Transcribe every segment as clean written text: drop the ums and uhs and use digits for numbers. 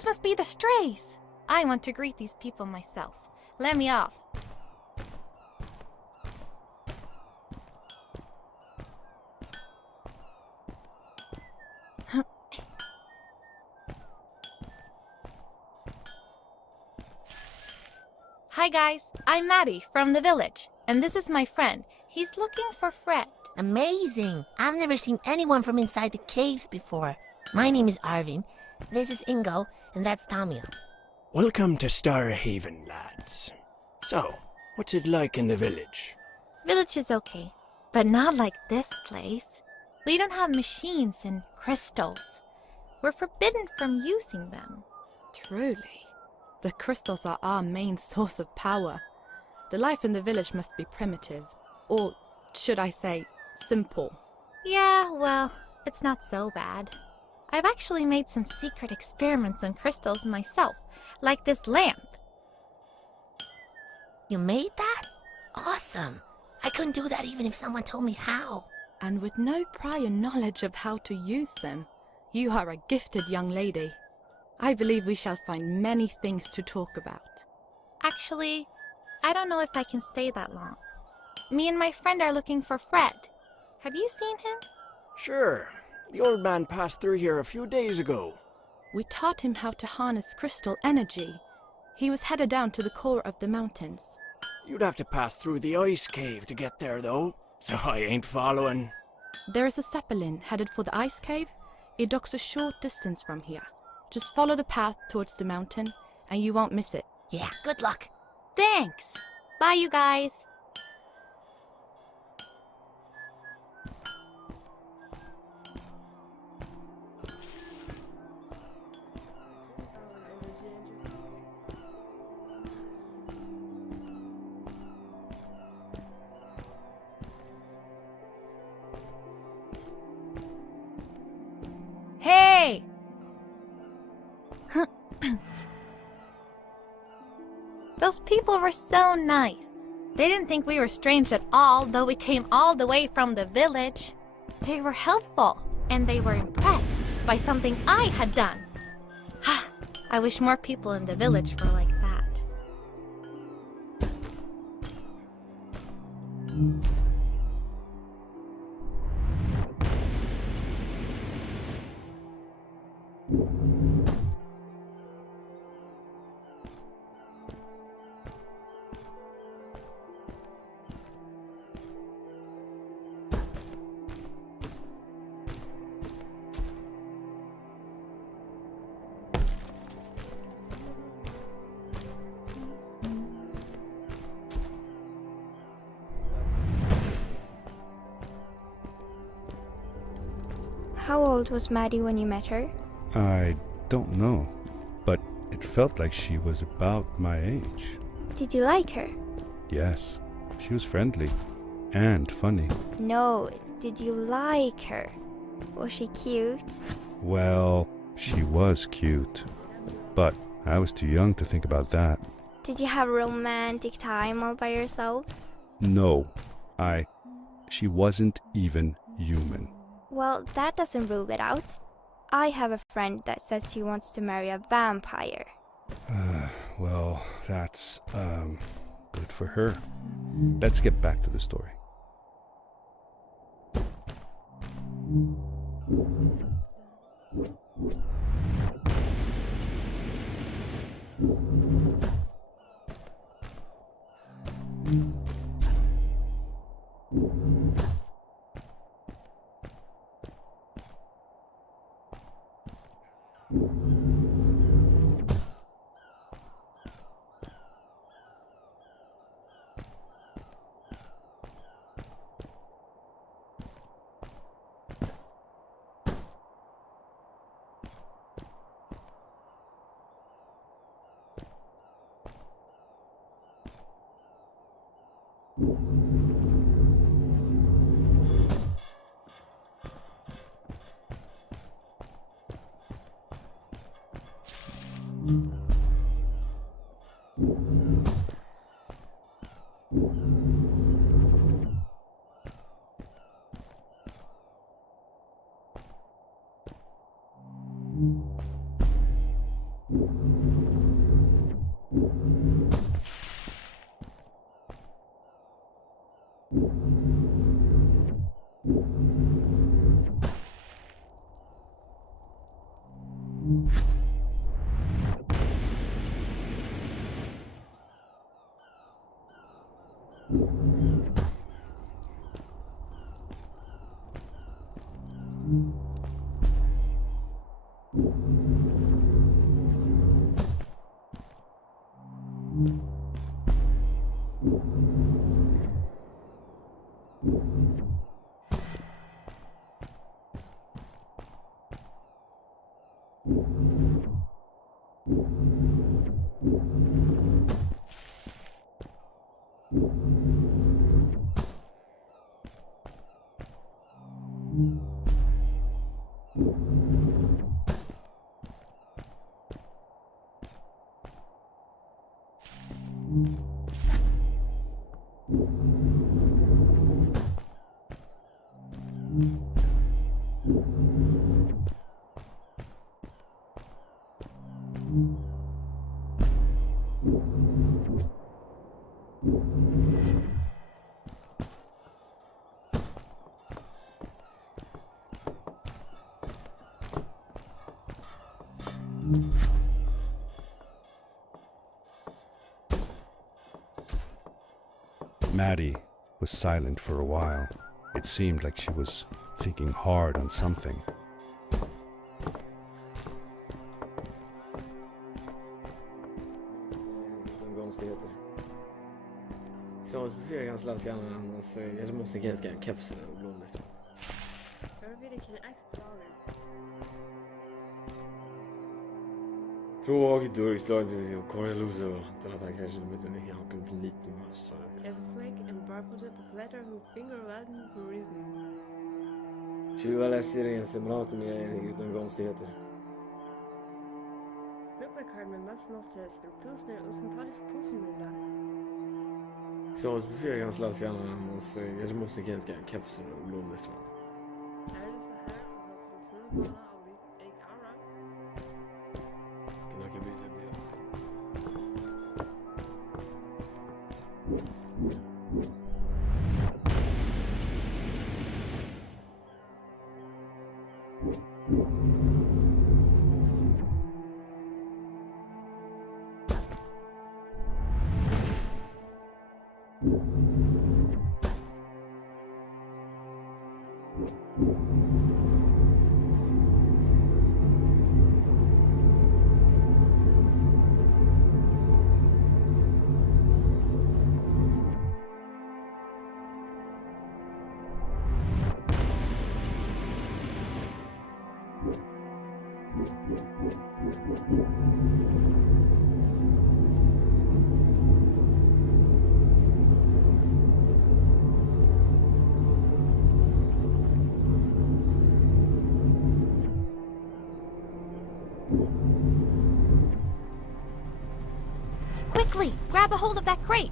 Those must be the strays. I want to greet these people myself. Let me off. Hi guys, I'm Maddie from the village, and this is my friend. He's looking for Fred. Amazing! I've never seen anyone from inside the caves before. My name is Arvin, this is Ingo, and that's Tamia. Welcome to Starhaven, lads. So, what's it like in the village? Village is okay, but not like this place. We don't have machines and crystals. We're forbidden from using them. Truly. The crystals are our main source of power. The life in the village must be primitive. Or, should I say, simple. Yeah, well, it's not so bad. I've actually made some secret experiments on crystals myself, like this lamp. You made that? Awesome! I couldn't do that even if someone told me how. And with no prior knowledge of how to use them, you are a gifted young lady. I believe we shall find many things to talk about. Actually, I don't know if I can stay that long. Me and my friend are looking for Fred. Have you seen him? Sure. The old man passed through here a few days ago. We taught him how to harness crystal energy. He was headed down to the core of the mountains. You'd have to pass through the ice cave to get there, though, so I ain't following. There is a zeppelin headed for the ice cave. It docks a short distance from here. Just follow the path towards the mountain, and you won't miss it. Yeah, good luck. Thanks! Bye, you guys! Hey! Those people were so nice. They didn't think we were strange at all, though we came all the way from the village. They were helpful, and they were impressed by something I had done. I wish more people in the village were like that. How old was Maddie when you met her? I don't know, but it felt like she was about my age. Did you like her? Yes, she was friendly and funny. No, did you like her? Was she cute? Well, she was cute, but I was too young to think about that. Did you have a romantic time all by yourselves? No, she wasn't even human. Well, that doesn't rule it out. I have a friend that says she wants to marry a vampire. Well, that's, good for her. Let's get back to the story. Maddie was silent for a while. It seemed like she was thinking hard on something. Konstigheter. Soms beveger hans lasgarna annars jag måste helt enkelt kepsen och blondet. Tråkigt durkslag och korreluso utan att han kanske vet en hel en liten massa. Tjuva läser en simulator med utan konstigheter. Soms beveger hans lasgarna annars jag måste helt enkelt kepsen och blondet. Quickly, grab a hold of that crate.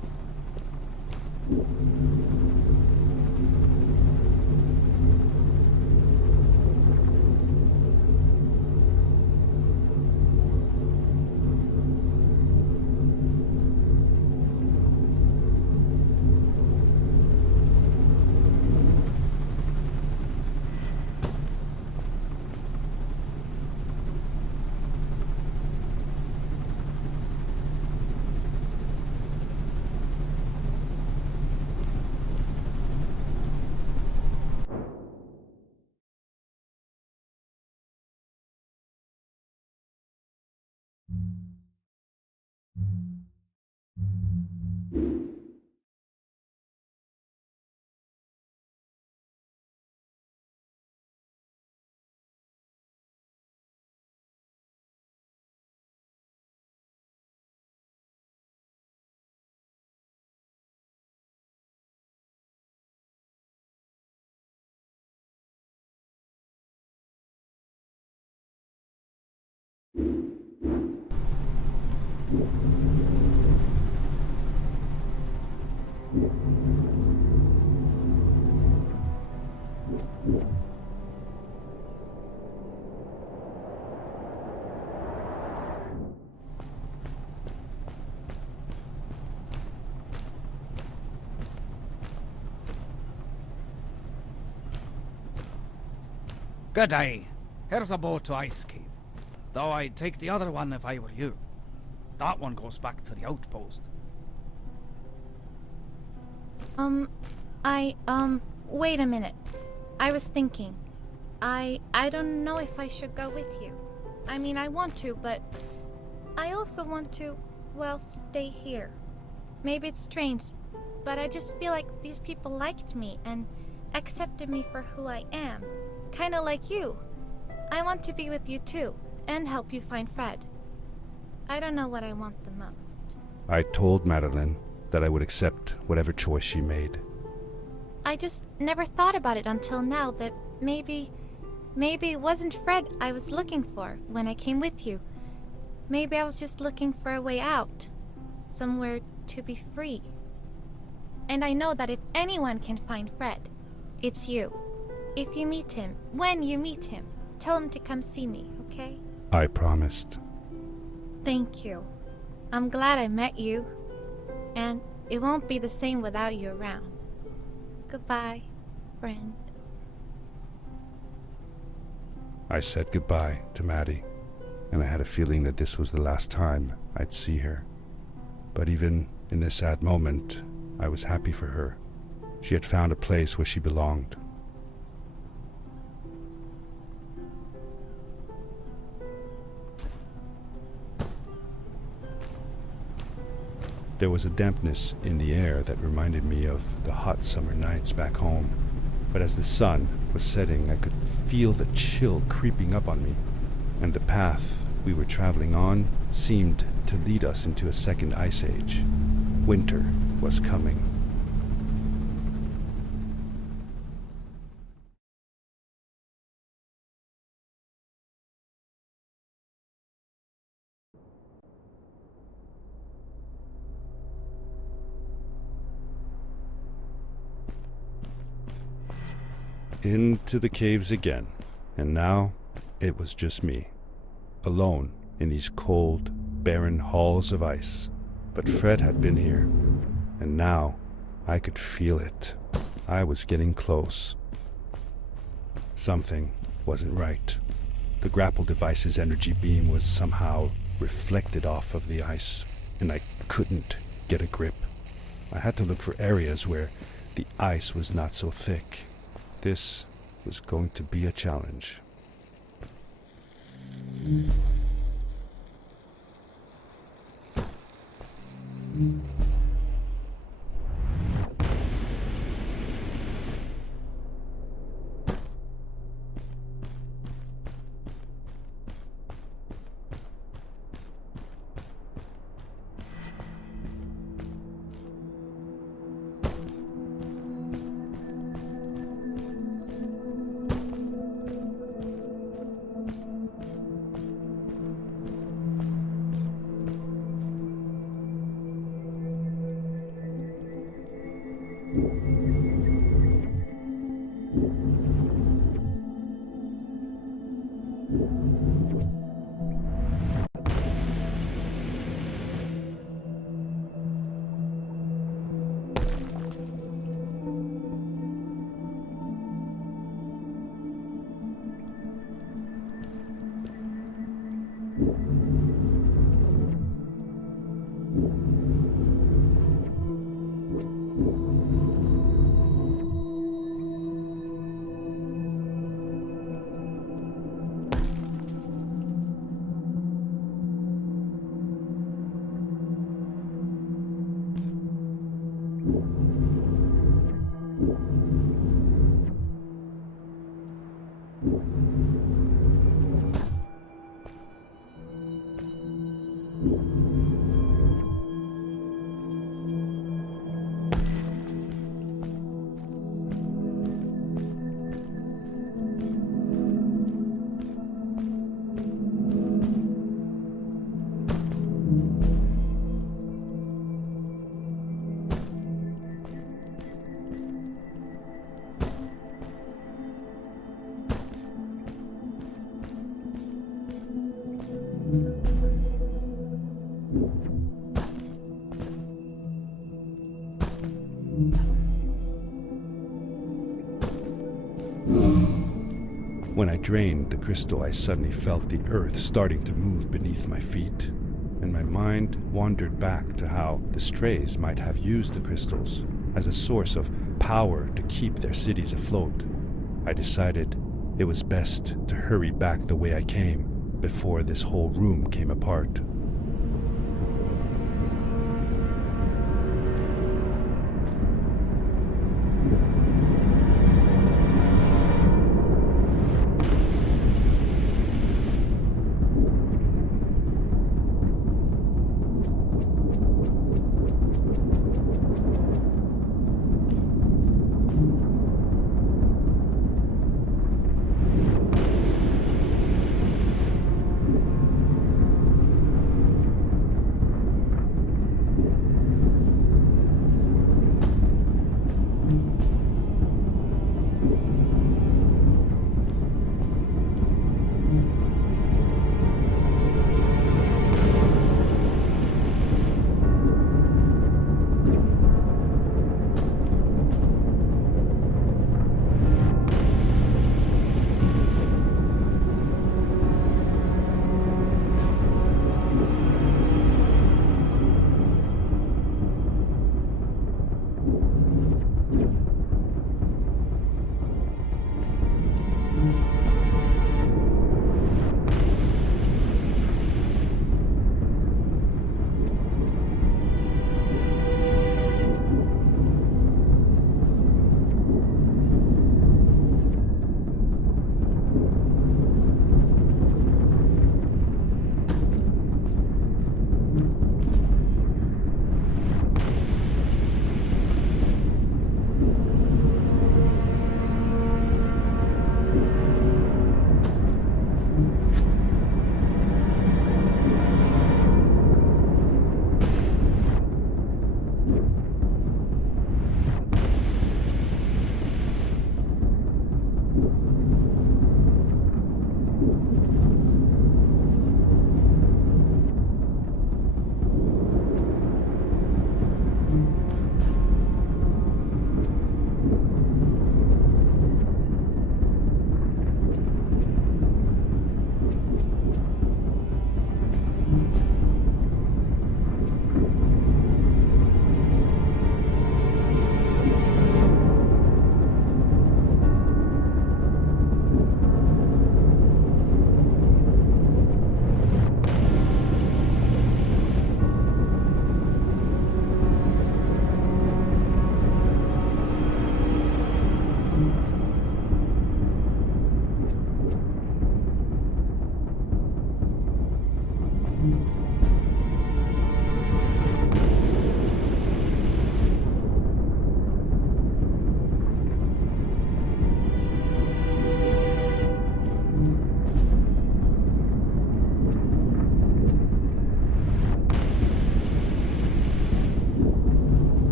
Good day. Here's a boat to Ice Cave. Though I'd take the other one if I were you. That one goes back to the outpost. Wait a minute. I was thinking. I don't know if I should go with you. I mean, I want to, but I also want to, well, stay here. Maybe it's strange, but I just feel like these people liked me and accepted me for who I am. Kinda like you. I want to be with you too, and help you find Fred. I don't know what I want the most. I told Madeline that I would accept whatever choice she made. I just never thought about it until now that maybe it wasn't Fred I was looking for when I came with you. Maybe I was just looking for a way out. Somewhere to be free. And I know that if anyone can find Fred, it's you. If you meet him, when you meet him, tell him to come see me, okay? I promised. Thank you. I'm glad I met you. And it won't be the same without you around. Goodbye, friend. I said goodbye to Maddie, and I had a feeling that this was the last time I'd see her. But even in this sad moment, I was happy for her. She had found a place where she belonged. There was a dampness in the air that reminded me of the hot summer nights back home. But as the sun was setting, I could feel the chill creeping up on me, and the path we were traveling on seemed to lead us into a second ice age. Winter was coming. Into the caves again, and now it was just me, alone in these cold, barren halls of ice. But Fred had been here, and now I could feel it. I was getting close. Something wasn't right. The grapple device's energy beam was somehow reflected off of the ice, and I couldn't get a grip. I had to look for areas where the ice was not so thick. This was going to be a challenge. When I drained the crystal, I suddenly felt the earth starting to move beneath my feet, and my mind wandered back to how the strays might have used the crystals as a source of power to keep their cities afloat. I decided it was best to hurry back the way I came before this whole room came apart.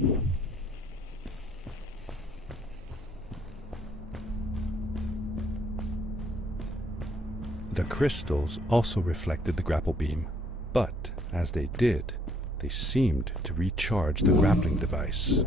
The crystals also reflected the grapple beam, but as they did, they seemed to recharge the grappling device.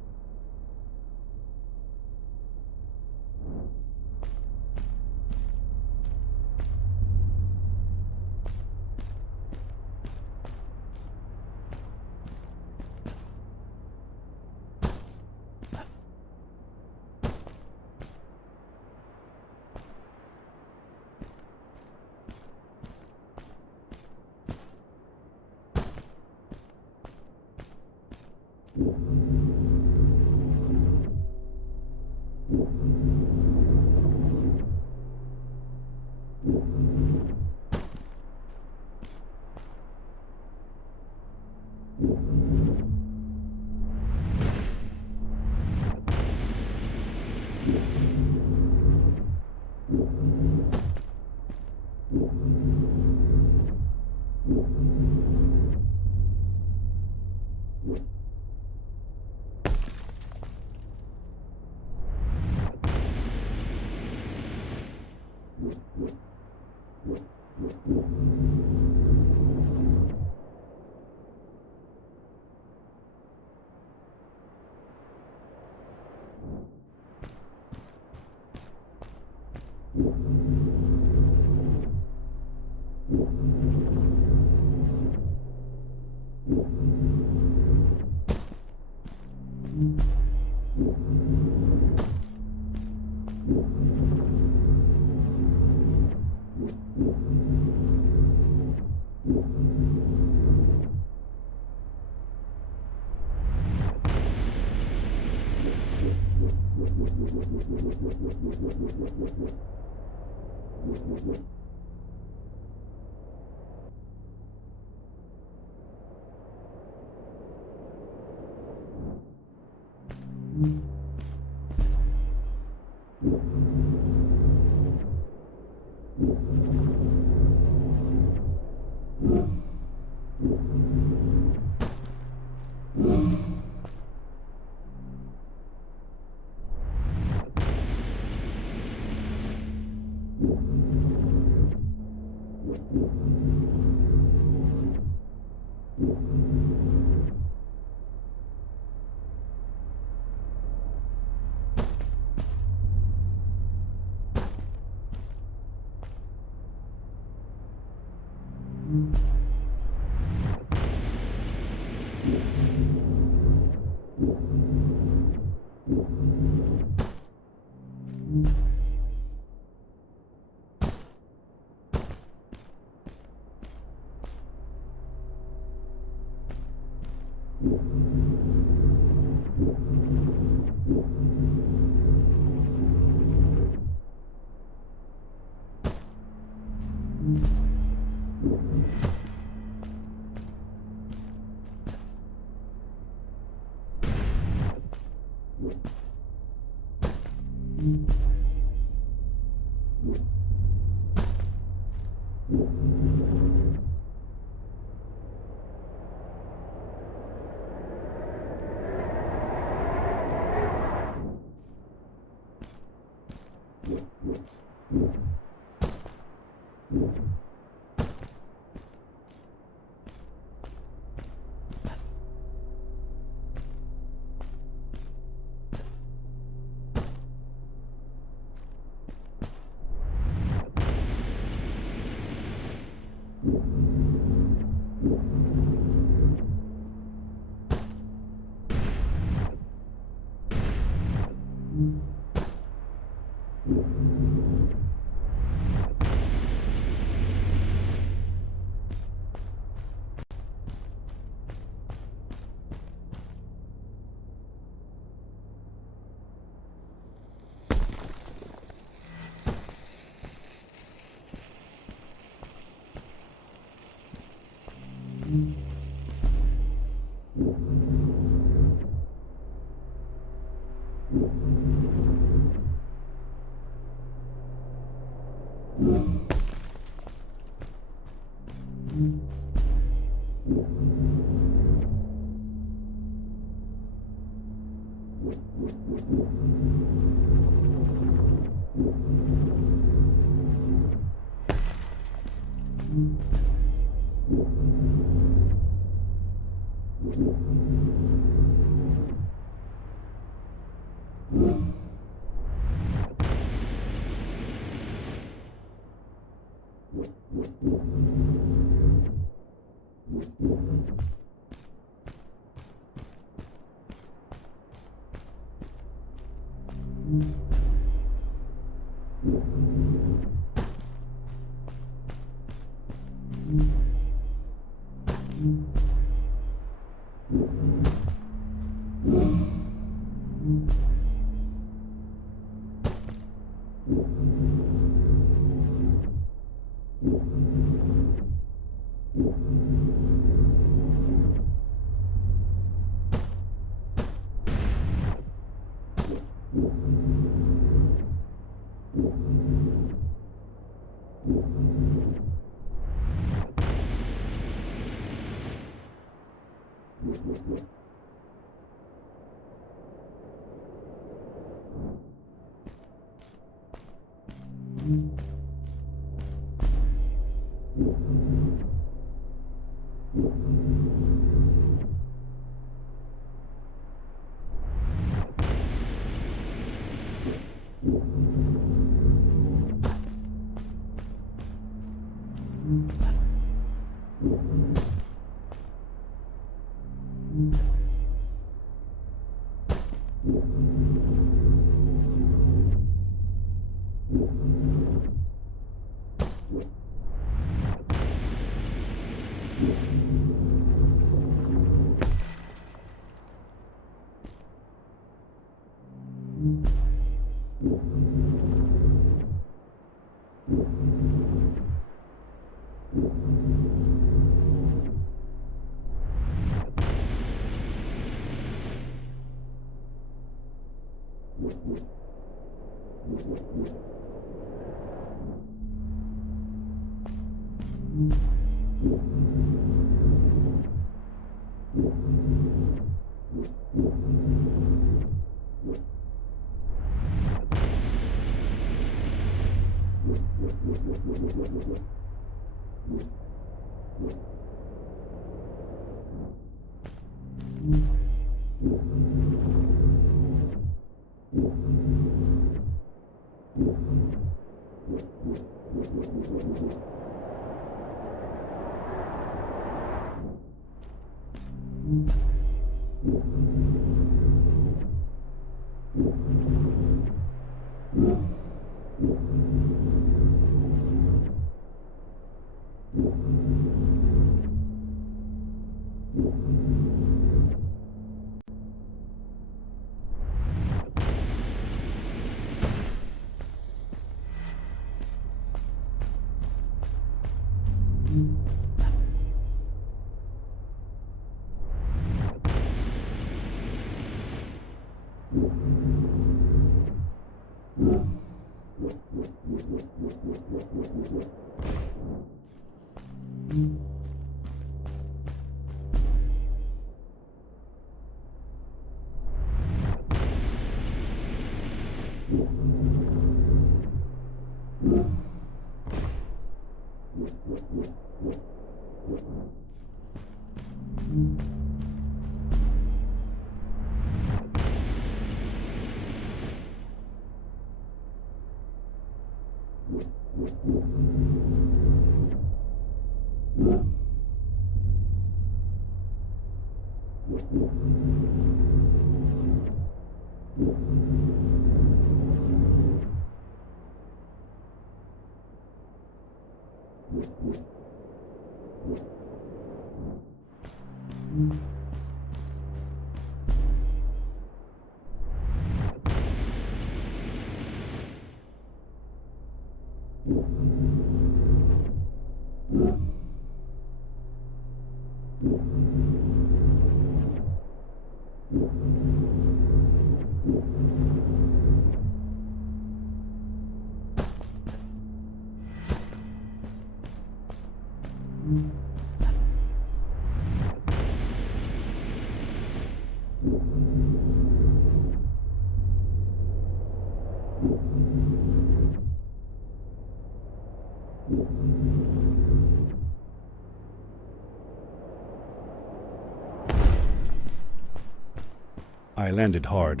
I landed hard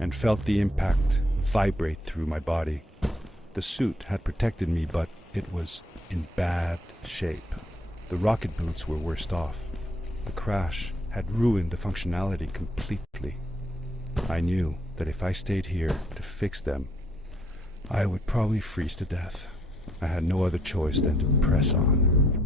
and felt the impact vibrate through my body. The suit had protected me, but it was in bad shape. The rocket boots were worst off. The crash had ruined the functionality completely. I knew that if I stayed here to fix them, I would probably freeze to death. I had no other choice than to press on.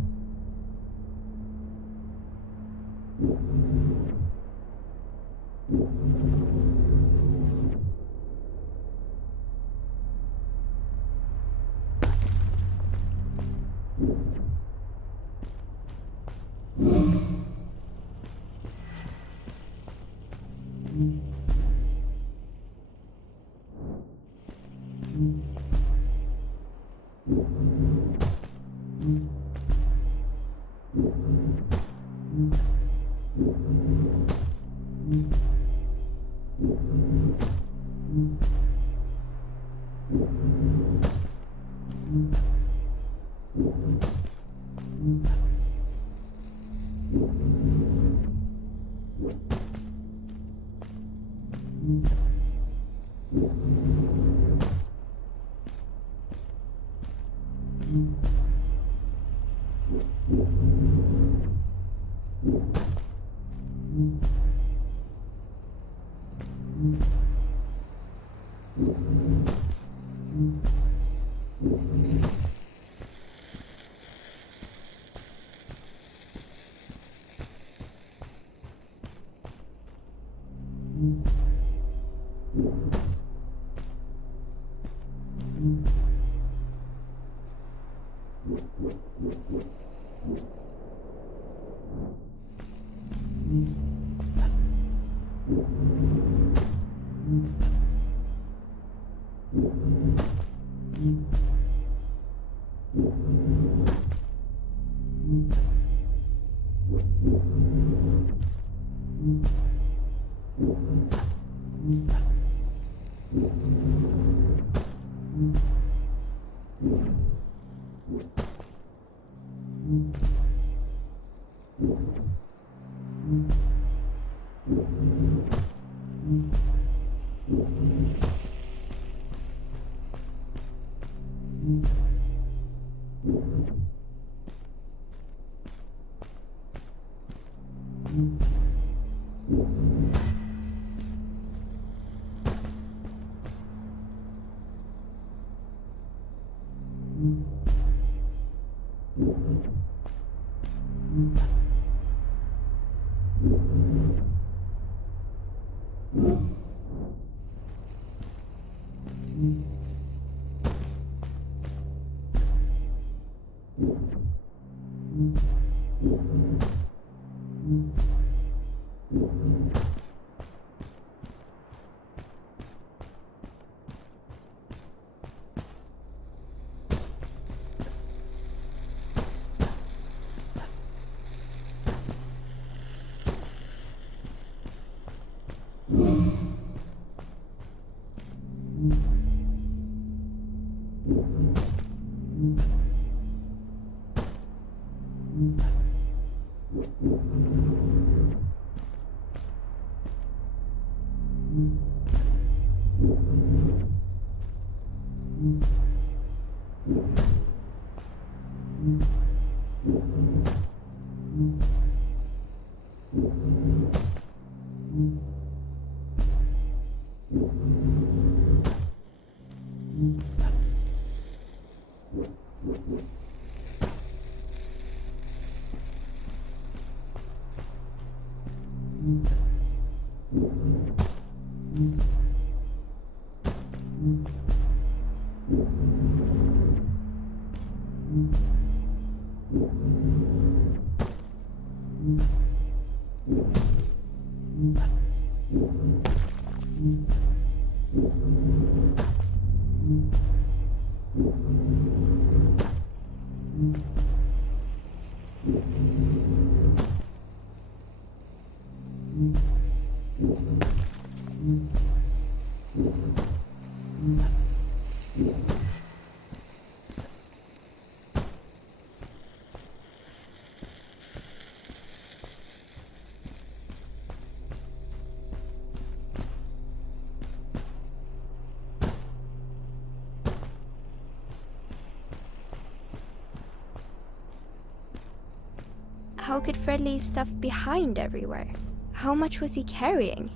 How could Fred leave stuff behind everywhere? How much was he carrying?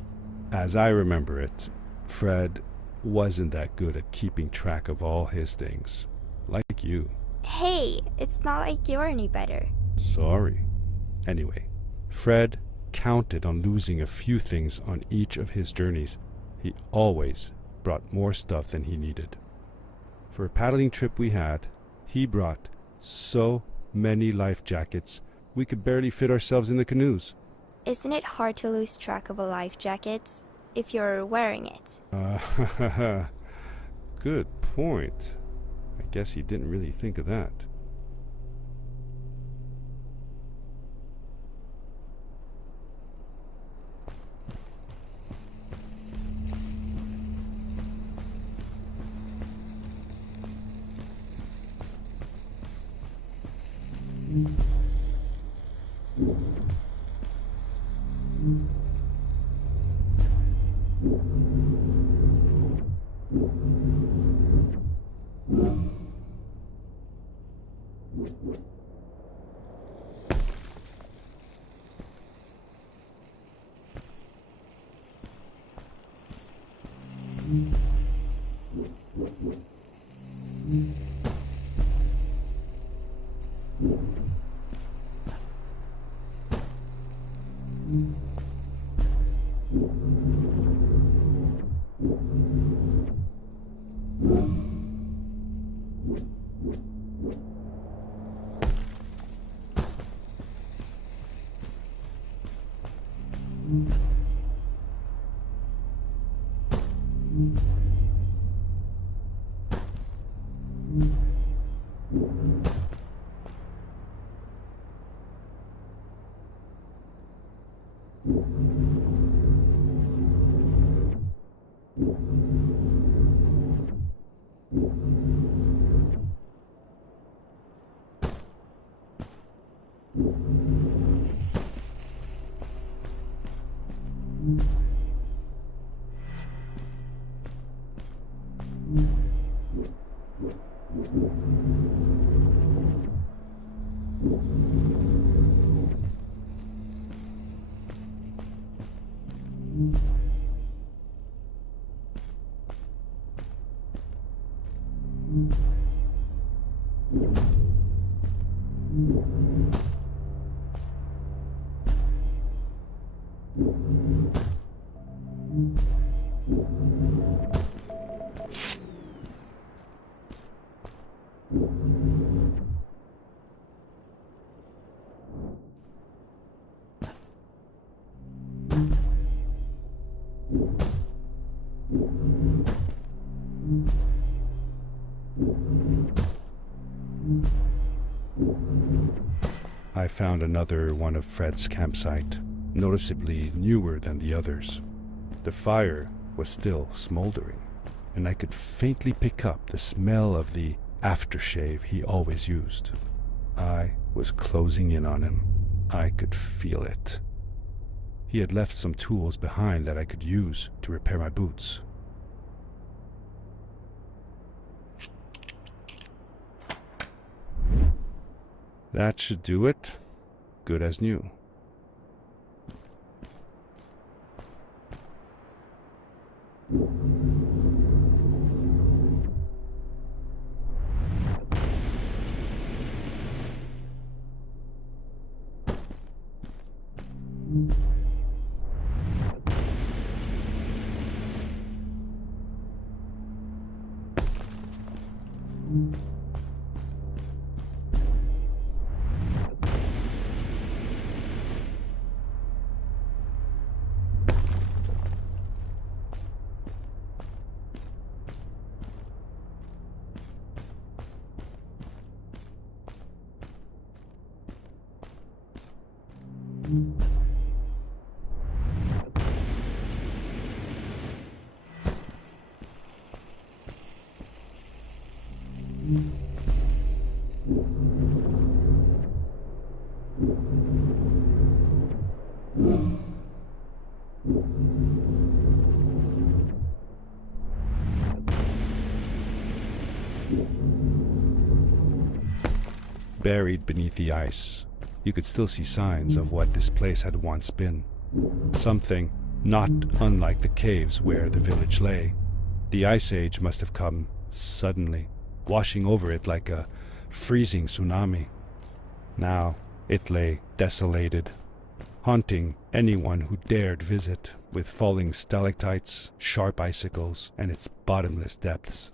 As I remember it, Fred wasn't that good at keeping track of all his things. Like you. Hey, it's not like you're any better. Sorry. Anyway, Fred counted on losing a few things on each of his journeys. He always brought more stuff than he needed. For a paddling trip we had, he brought so many life jackets we could barely fit ourselves in the canoes. Isn't it hard to lose track of a life jacket if you're wearing it? Good point. I guess he didn't really think of that. I found another one of Fred's campsite, noticeably newer than the others. The fire was still smoldering, and I could faintly pick up the smell of the aftershave he always used. I was closing in on him. I could feel it. He had left some tools behind that I could use to repair my boots. That should do it. Good as new. Buried beneath the ice, you could still see signs of what this place had once been. Something not unlike the caves where the village lay. The Ice Age must have come suddenly, washing over it like a freezing tsunami. Now it lay desolated, haunting anyone who dared visit, with falling stalactites, sharp icicles, and its bottomless depths.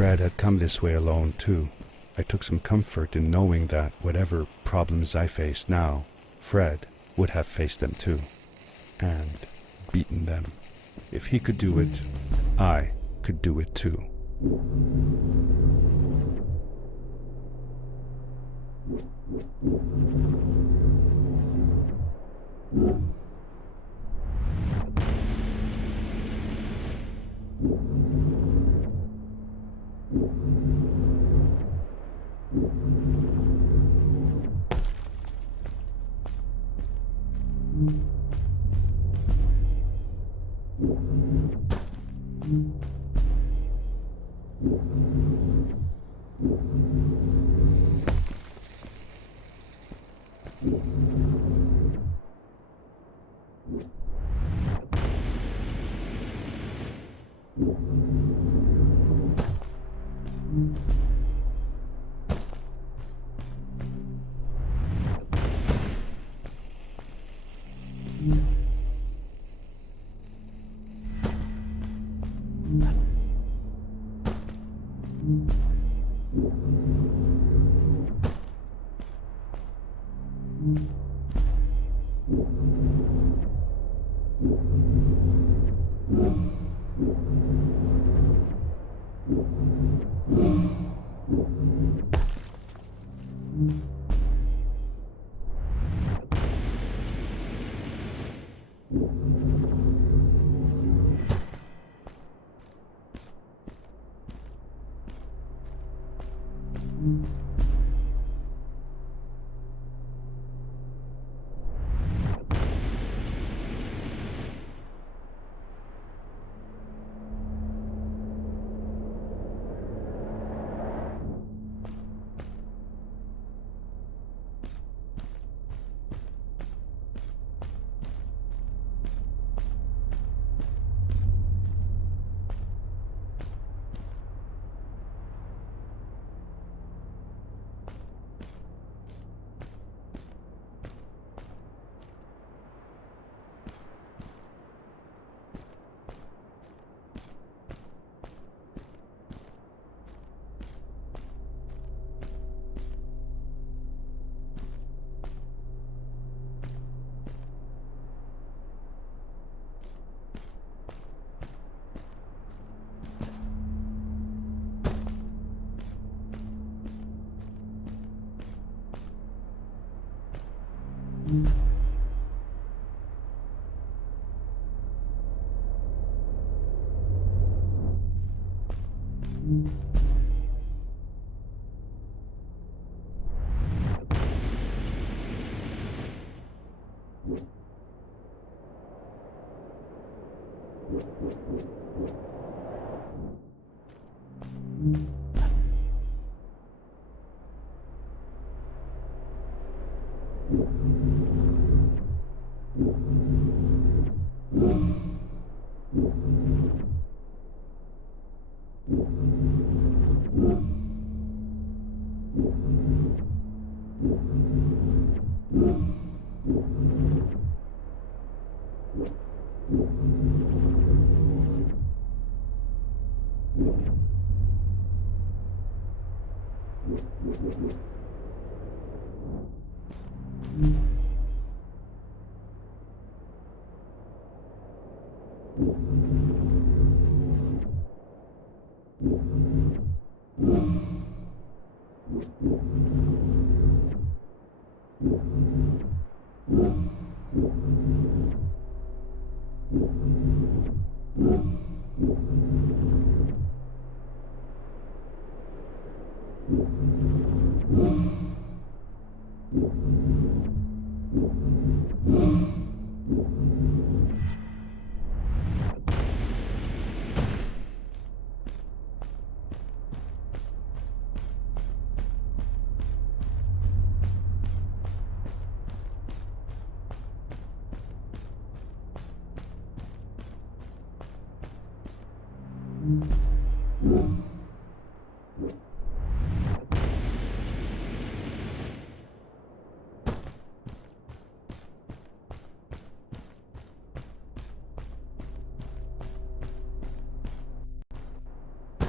Fred had come this way alone, too. I took some comfort in knowing that whatever problems I faced now, Fred would have faced them too, and beaten them. If he could do it, I could do it too.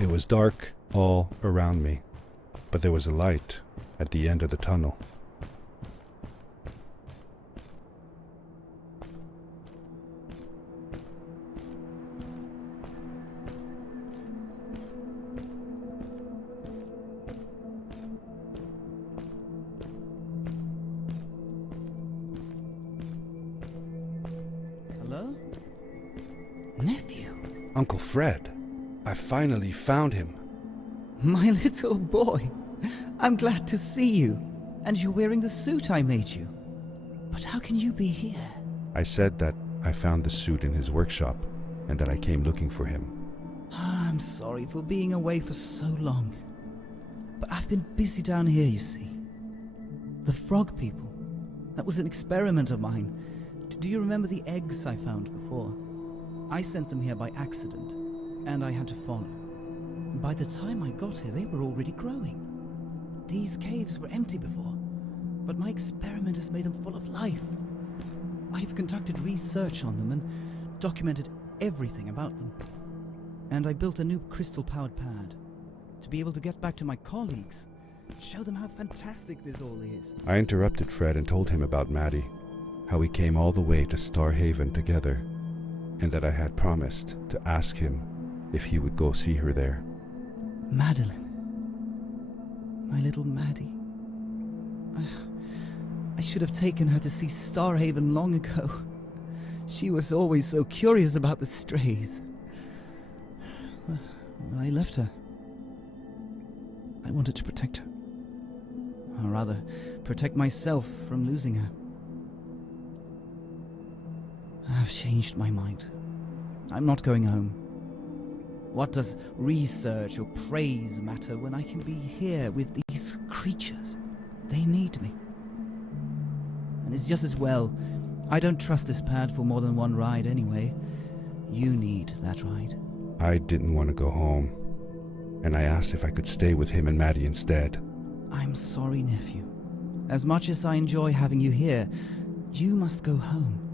It was dark all around me, but there was a light at the end of the tunnel. Hello? Nephew? Uncle Fred, I finally found him. My little boy. I'm glad to see you. And you're wearing the suit I made you. But how can you be here? I said that I found the suit in his workshop and that I came looking for him. I'm sorry for being away for so long. But I've been busy down here, you see. The frog people. That was an experiment of mine. Do you remember the eggs I found before? I sent them here by accident, and I had to follow. By the time I got here, they were already growing. These caves were empty before, but my experiment has made them full of life. I've conducted research on them and documented everything about them. And I built a new crystal-powered pad to be able to get back to my colleagues, show them how fantastic this all is. I interrupted Fred and told him about Maddie, how we came all the way to Starhaven together, and that I had promised to ask him if he would go see her there. Madeline. My little Maddie. I should have taken her to see Starhaven long ago. She was always so curious about the strays. When I left her, I wanted to protect her. Or rather, protect myself from losing her. I've changed my mind. I'm not going home. What does research or praise matter when I can be here with these creatures? They need me. And it's just as well. I don't trust this pad for more than one ride anyway. You need that ride. I didn't want to go home, and I asked if I could stay with him and Maddie instead. I'm sorry, nephew. As much as I enjoy having you here, you must go home.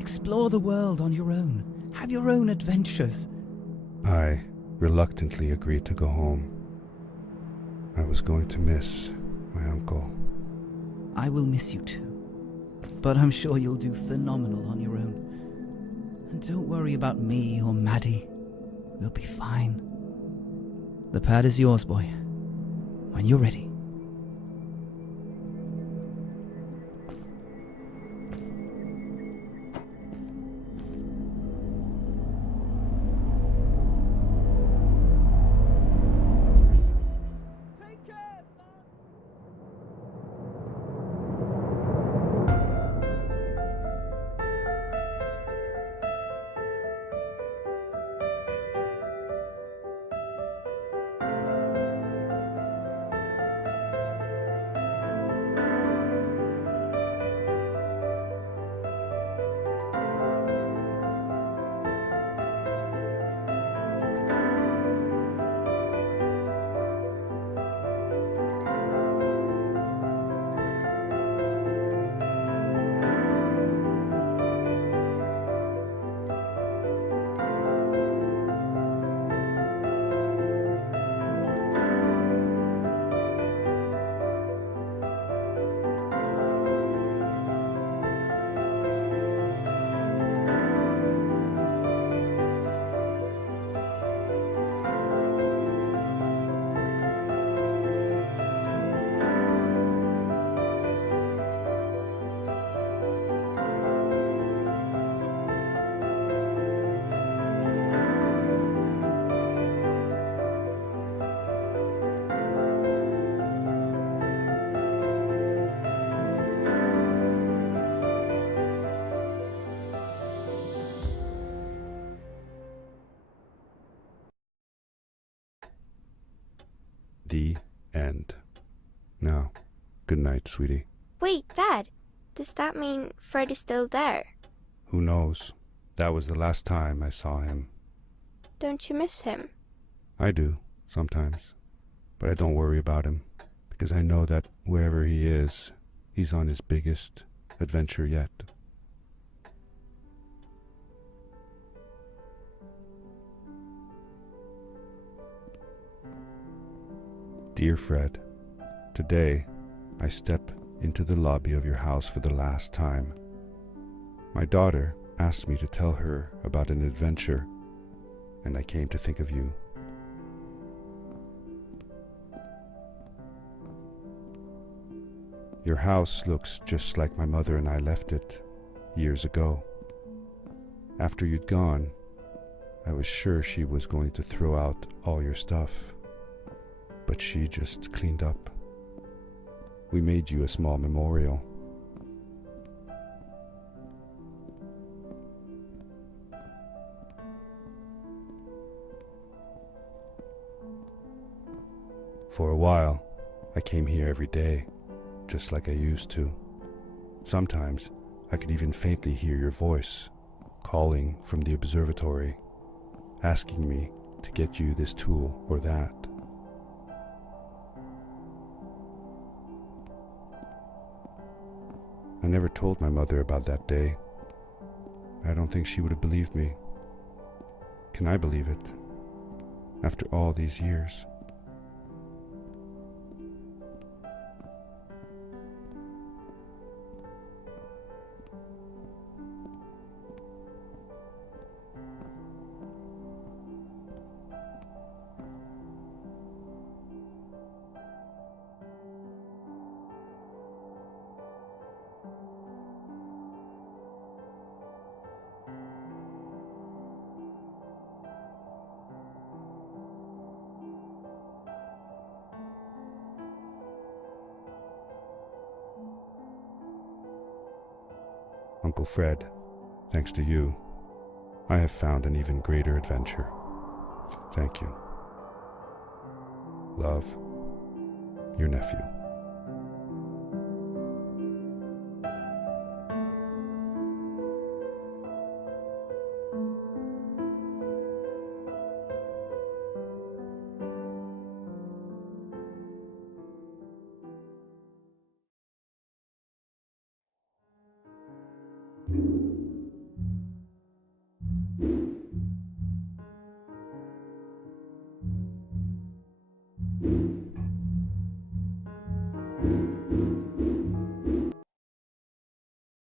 Explore the world on your own. Have your own adventures. I reluctantly agreed to go home. I was going to miss my uncle. I will miss you too. But I'm sure you'll do phenomenal on your own. And don't worry about me or Maddie. We'll be fine. The pad is yours, boy. When you're ready. The end. Now, good night, sweetie. Wait, Dad. Does that mean Fred is still there? Who knows? That was the last time I saw him. Don't you miss him? I do, sometimes. But I don't worry about him, because I know that wherever he is, he's on his biggest adventure yet. Dear Fred, today I step into the lobby of your house for the last time. My daughter asked me to tell her about an adventure, and I came to think of you. Your house looks just like my mother and I left it years ago. After you'd gone, I was sure she was going to throw out all your stuff, but she just cleaned up. We made you a small memorial. For a while, I came here every day, just like I used to. Sometimes I could even faintly hear your voice, calling from the observatory, asking me to get you this tool or that. I never told my mother about that day. I don't think she would have believed me. Can I believe it? After all these years. Uncle Fred, thanks to you, I have found an even greater adventure. Thank you. Love, your nephew.